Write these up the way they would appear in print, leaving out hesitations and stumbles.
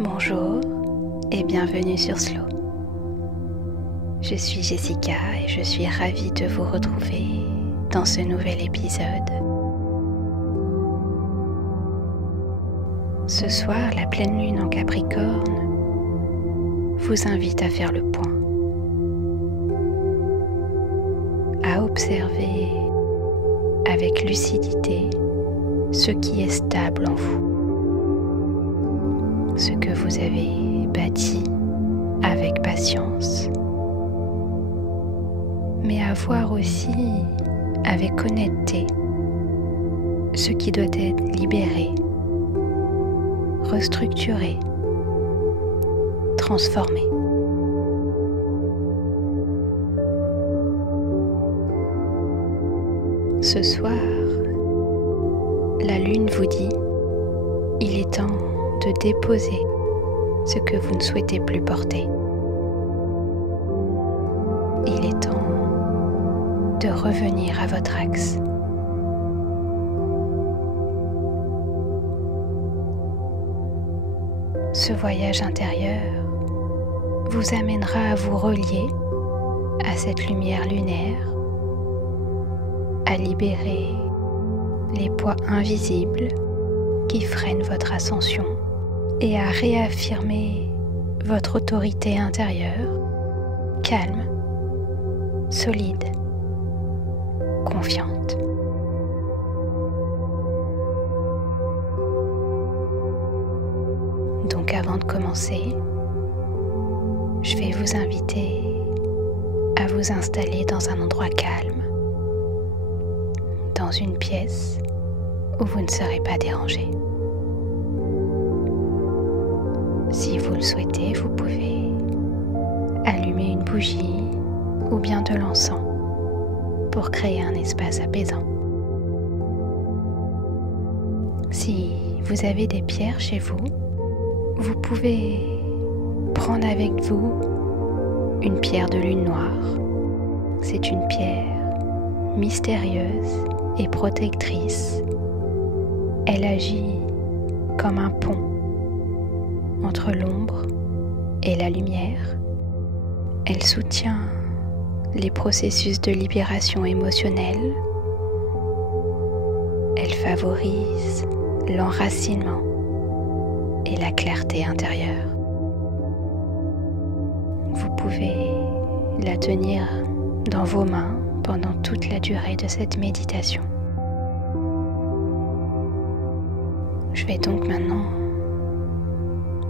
Bonjour et bienvenue sur Slow. Je suis Jessica et je suis ravie de vous retrouver dans ce nouvel épisode. Ce soir, la pleine lune en Capricorne vous invite à faire le point, à observer avec lucidité ce qui est stable en vous, ce que vous avez bâti avec patience, mais à voir aussi avec honnêteté ce qui doit être libéré, restructuré, transformé. Ce soir, la lune vous dit, il est temps de déposer ce que vous ne souhaitez plus porter. Il est temps de revenir à votre axe. Ce voyage intérieur vous amènera à vous relier à cette lumière lunaire, à libérer les poids invisibles qui freinent votre ascension et à réaffirmer votre autorité intérieure, calme, solide, confiante. Donc avant de commencer, je vais vous inviter à vous installer dans un endroit calme, dans une pièce où vous ne serez pas dérangé. Si vous le souhaitez, vous pouvez allumer une bougie ou bien de l'encens pour créer un espace apaisant. Si vous avez des pierres chez vous, vous pouvez prendre avec vous une pierre de lune noire. C'est une pierre mystérieuse et protectrice. Elle agit comme un pont entre l'ombre et la lumière. Elle soutient les processus de libération émotionnelle. Elle favorise l'enracinement et la clarté intérieure. Vous pouvez la tenir dans vos mains pendant toute la durée de cette méditation. Je vais donc maintenant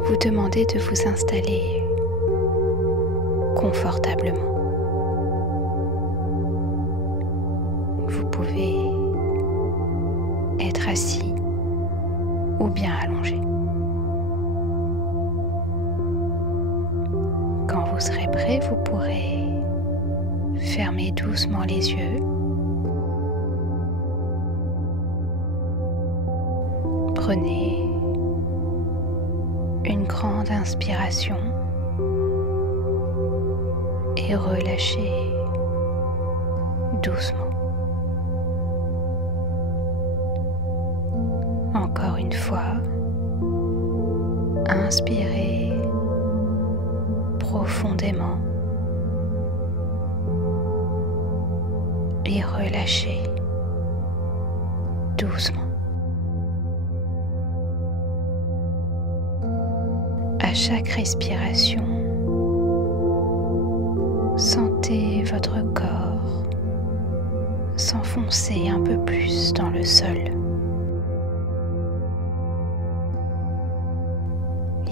vous demander de vous installer confortablement. Vous pouvez être assis ou bien allongé. Quand vous serez prêt, vous pourrez fermer doucement les yeux. Prenez une grande inspiration et relâchez doucement. Encore une fois, inspirez profondément et relâchez doucement. À chaque respiration, sentez votre corps s'enfoncer un peu plus dans le sol.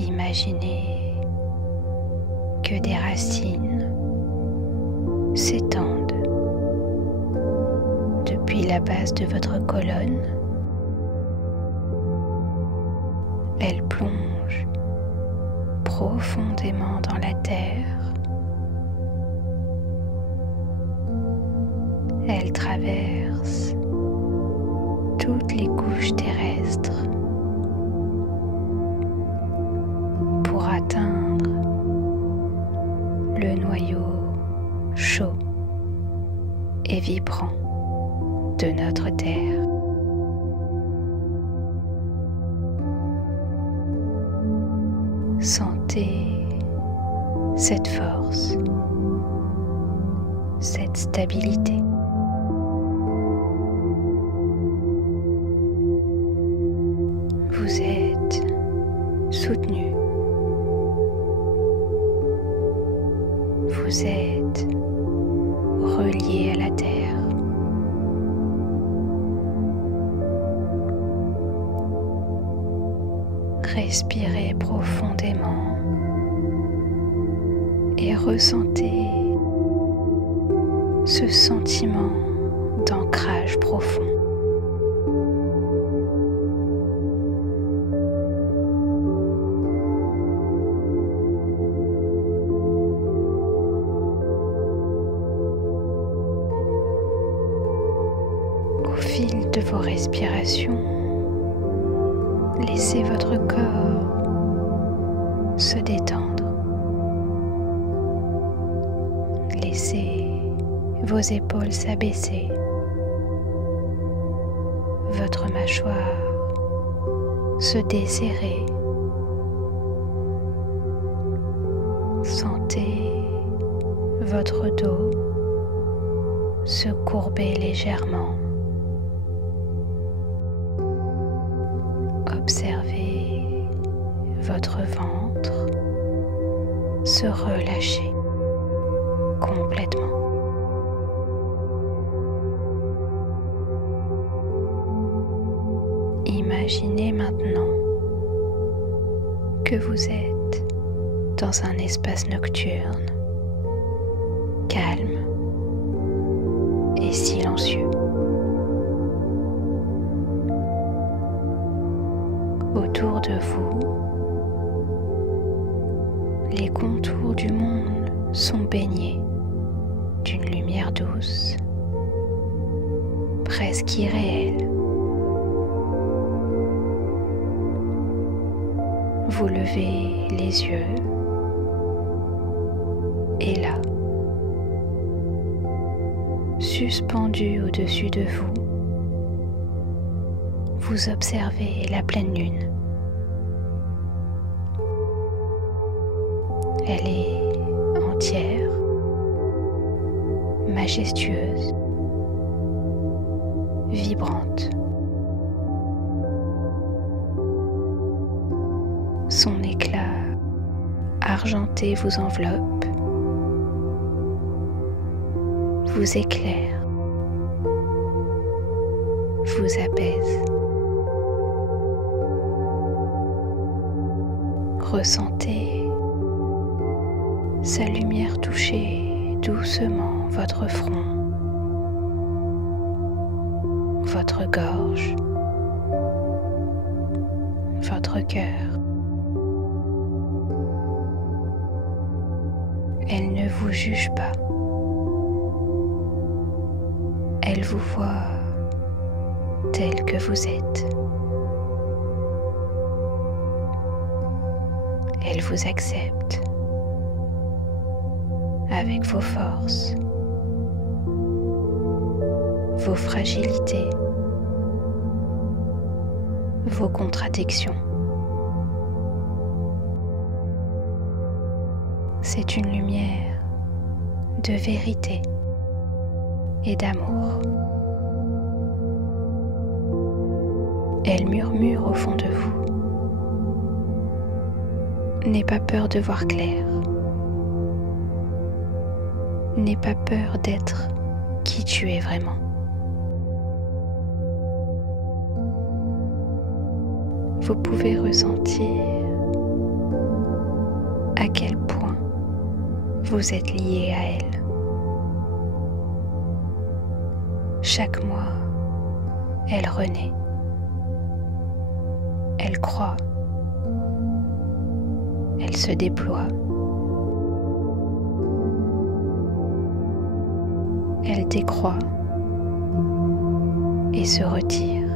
Imaginez que des racines s'étendent depuis la base de votre colonne. Elles plongent profondément dans la terre. Elles traversent toutes les couches terrestres pour atteindre le noyau chaud et vibrant de notre terre. Sentez cette force, cette stabilité. Vous êtes soutenu. Vous êtes relié à la terre. Respirez profondément et ressentez ce sentiment d'ancrage profond. Au fil de vos respirations, laissez votre corps se détendre. Laissez vos épaules s'abaisser, votre mâchoire se desserrer. Sentez votre dos se courber légèrement. Observez votre ventre se relâcher complètement. Imaginez maintenant que vous êtes dans un espace nocturne, calme et silencieux. Autour de vous, les contours du monde sont baignés d'une lumière douce, presque irréelle. Vous levez les yeux et là, suspendu au-dessus de vous, vous observez la pleine lune. Elle est entière, majestueuse, vibrante. Son éclat argenté vous enveloppe, vous éclaire, vous apaise. Ressentez sa lumière toucher doucement votre front, votre gorge, votre cœur. Elle ne vous juge pas. Elle vous voit tel que vous êtes. Elle vous accepte avec vos forces, vos fragilités, vos contradictions. C'est une lumière de vérité et d'amour. Elle murmure au fond de vous. N'aie pas peur de voir clair. N'aie pas peur d'être qui tu es vraiment. Vous pouvez ressentir à quel point vous êtes lié à elle. Chaque mois, elle renaît. Elle croît. Elle se déploie. Elle décroît et se retire.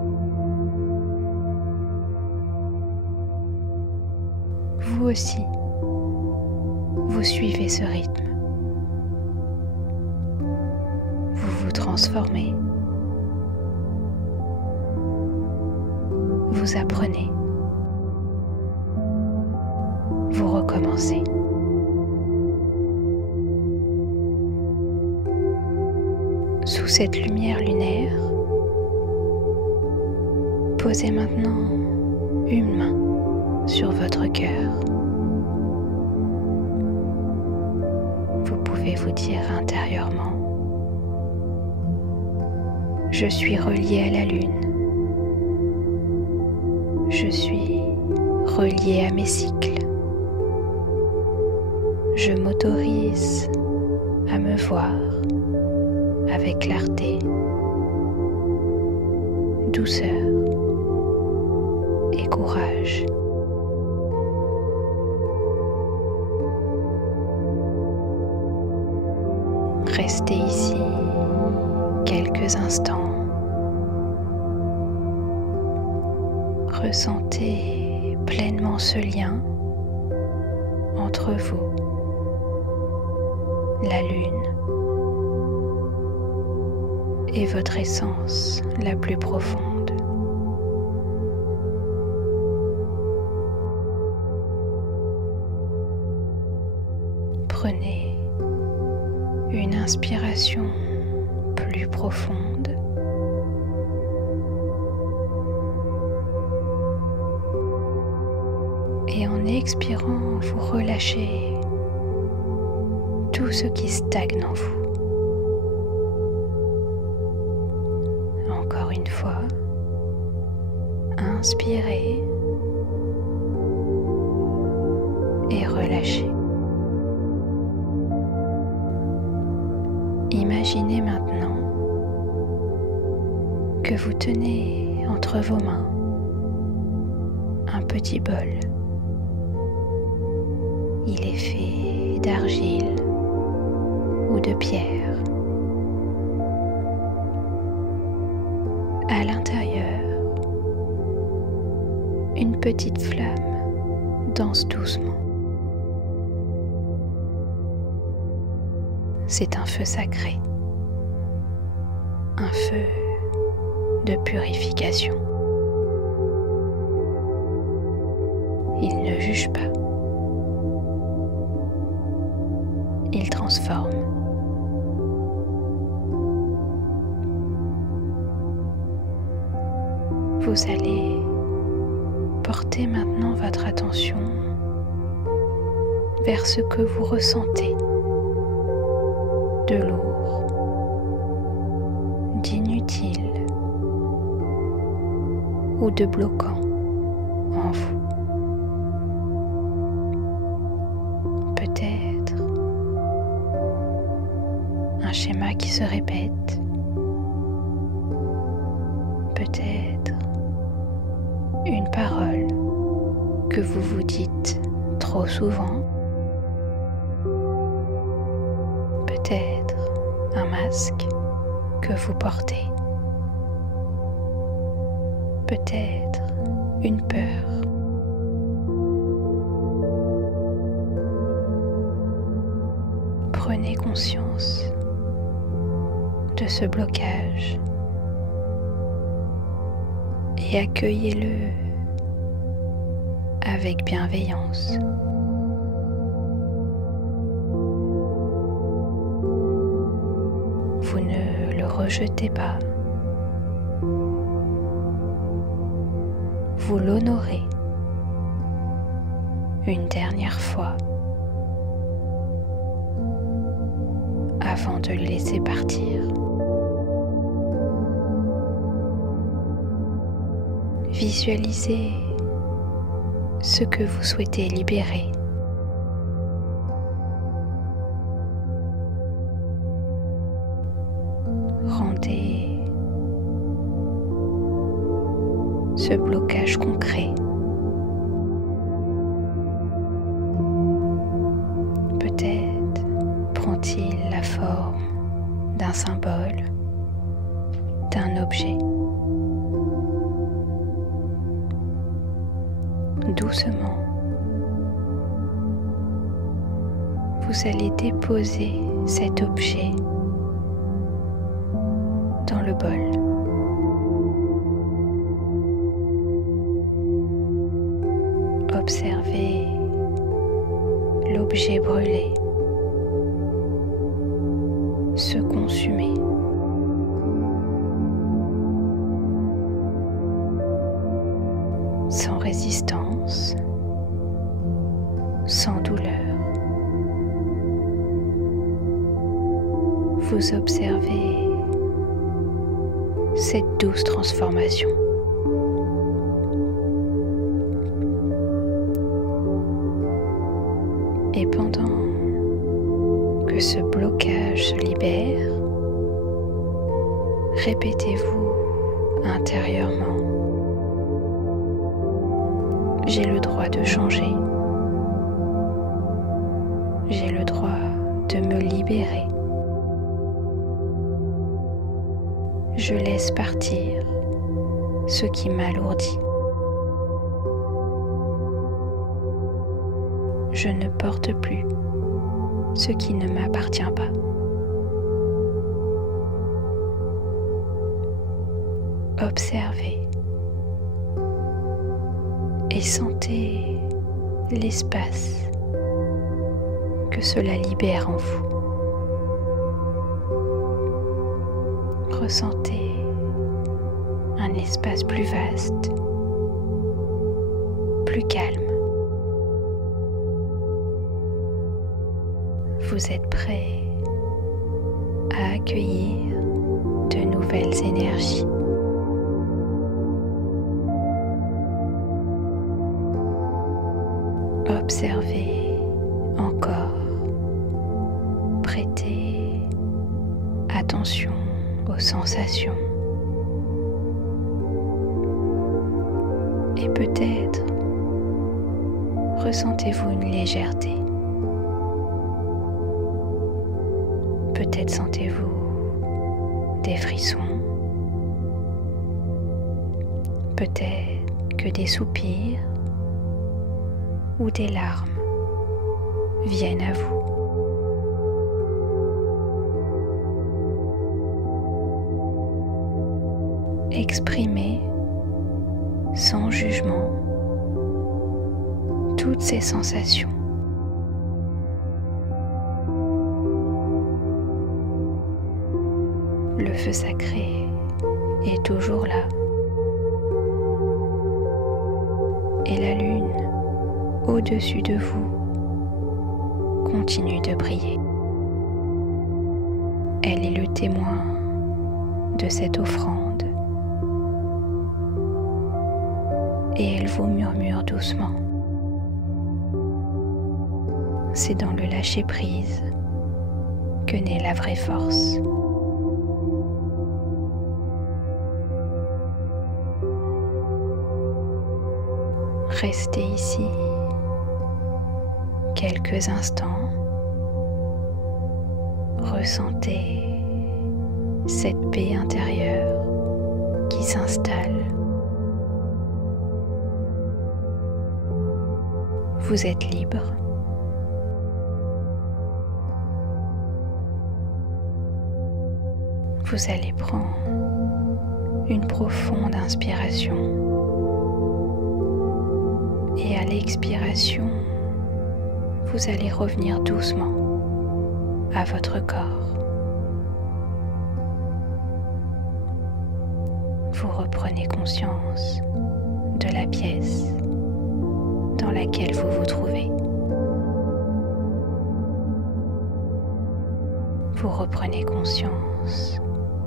Vous aussi, vous suivez ce rythme. Vous vous transformez. Vous apprenez. vous recommencez. Sous cette lumière lunaire, posez maintenant une main sur votre cœur. Vous pouvez vous dire intérieurement: je suis relié à la lune. Je suis relié à mes cycles. Je m'autorise à me voir avec clarté, douceur et courage. Restez ici quelques instants. Ressentez pleinement ce lien entre vous, la lune, et votre essence la plus profonde. Prenez une inspiration plus profonde. Et en expirant, vous relâchez tout ce qui stagne en vous. Encore une fois, inspirez et relâchez. Imaginez maintenant que vous tenez entre vos mains un petit bol. Il est fait d'argile ou de pierre. À l'intérieur, une petite flamme danse doucement. C'est un feu sacré, un feu de purification. Il ne juge pas. Il transforme. Vous allez porter maintenant votre attention vers ce que vous ressentez de lourd, d'inutile ou de bloquant en vous. Peut-être un schéma qui se répète, peut-être une parole que vous vous dites trop souvent, peut-être un masque que vous portez, peut-être une peur. Prenez conscience de ce blocage et accueillez-le avec bienveillance. Vous ne le rejetez pas. Vous l'honorez une dernière fois avant de le laisser partir. Visualisez ce que vous souhaitez libérer. Rendez ce blocage concret. Peut-être prend-il la forme d'un symbole, d'un objet. Doucement, vous allez déposer cet objet dans le bol. Observez objets brûlés se consumer. Sans résistance, sans douleur. Vous observez cette douce transformation. Et pendant que ce blocage se libère, répétez-vous intérieurement: j'ai le droit de changer. J'ai le droit de me libérer. Je laisse partir ce qui m'alourdit. Je ne porte plus ce qui ne m'appartient pas. Observez et sentez l'espace que cela libère en vous. Ressentez un espace plus vaste, plus calme. Vous êtes prêt à accueillir de nouvelles énergies. Observez encore, prêtez attention aux sensations et peut-être ressentez-vous une légèreté. Peut-être sentez-vous des frissons, peut-être que des soupirs ou des larmes viennent à vous. Exprimez sans jugement toutes ces sensations. Le feu sacré est toujours là et la lune au-dessus de vous continue de briller. Elle est le témoin de cette offrande et elle vous murmure doucement. C'est dans le lâcher-prise que naît la vraie force. Restez ici quelques instants. Ressentez cette paix intérieure qui s'installe. Vous êtes libre. Vous allez prendre une profonde inspiration et à l'expiration, vous allez revenir doucement à votre corps. Vous reprenez conscience de la pièce dans laquelle vous vous trouvez. Vous reprenez conscience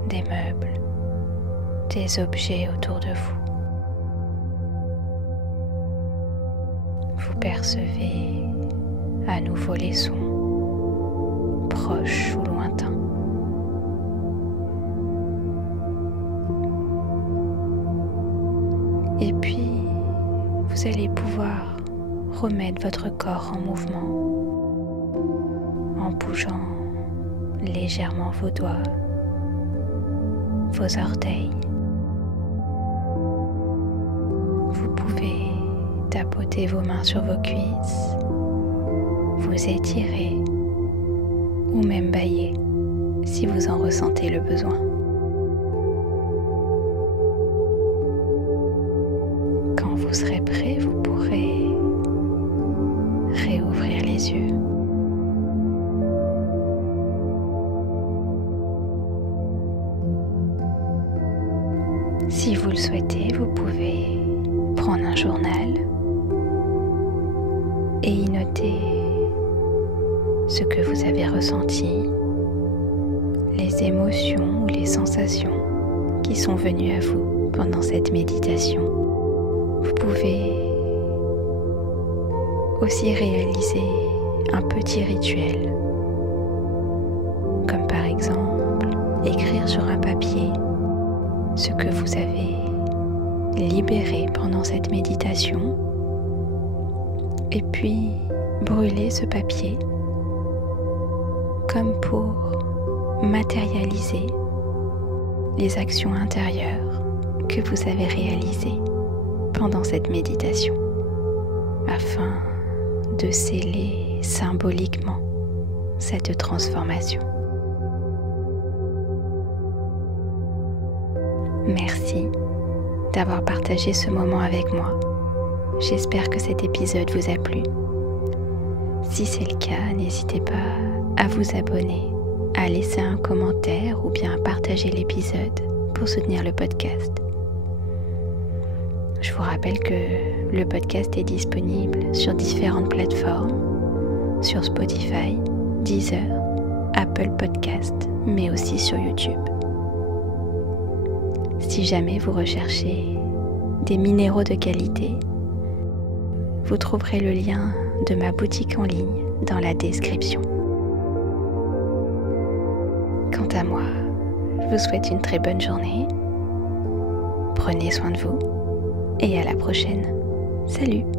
des meubles, des objets autour de vous. Vous percevez à nouveau les sons, proches ou lointains. Et puis, vous allez pouvoir remettre votre corps en mouvement en bougeant légèrement vos doigts, vos orteils. Vous pouvez tapoter vos mains sur vos cuisses, vous étirer ou même bâiller si vous en ressentez le besoin. Quand vous serez prêt, vous pourrez réouvrir les yeux. vous le souhaitez, vous pouvez prendre un journal et y noter ce que vous avez ressenti, les émotions ou les sensations qui sont venues à vous pendant cette méditation. Vous pouvez aussi réaliser un petit rituel, comme par exemple écrire sur un papier ce que vous avez libéré pendant cette méditation et puis brûler ce papier comme pour matérialiser les actions intérieures que vous avez réalisées pendant cette méditation afin de sceller symboliquement cette transformation. Merci d'avoir partagé ce moment avec moi. J'espère que cet épisode vous a plu. Si c'est le cas, n'hésitez pas à vous abonner, à laisser un commentaire ou bien à partager l'épisode pour soutenir le podcast. Je vous rappelle que le podcast est disponible sur différentes plateformes, sur Spotify, Deezer, Apple Podcast, mais aussi sur YouTube. Si jamais vous recherchez des minéraux de qualité, vous trouverez le lien de ma boutique en ligne dans la description. Quant à moi, je vous souhaite une très bonne journée. Prenez soin de vous et à la prochaine. Salut!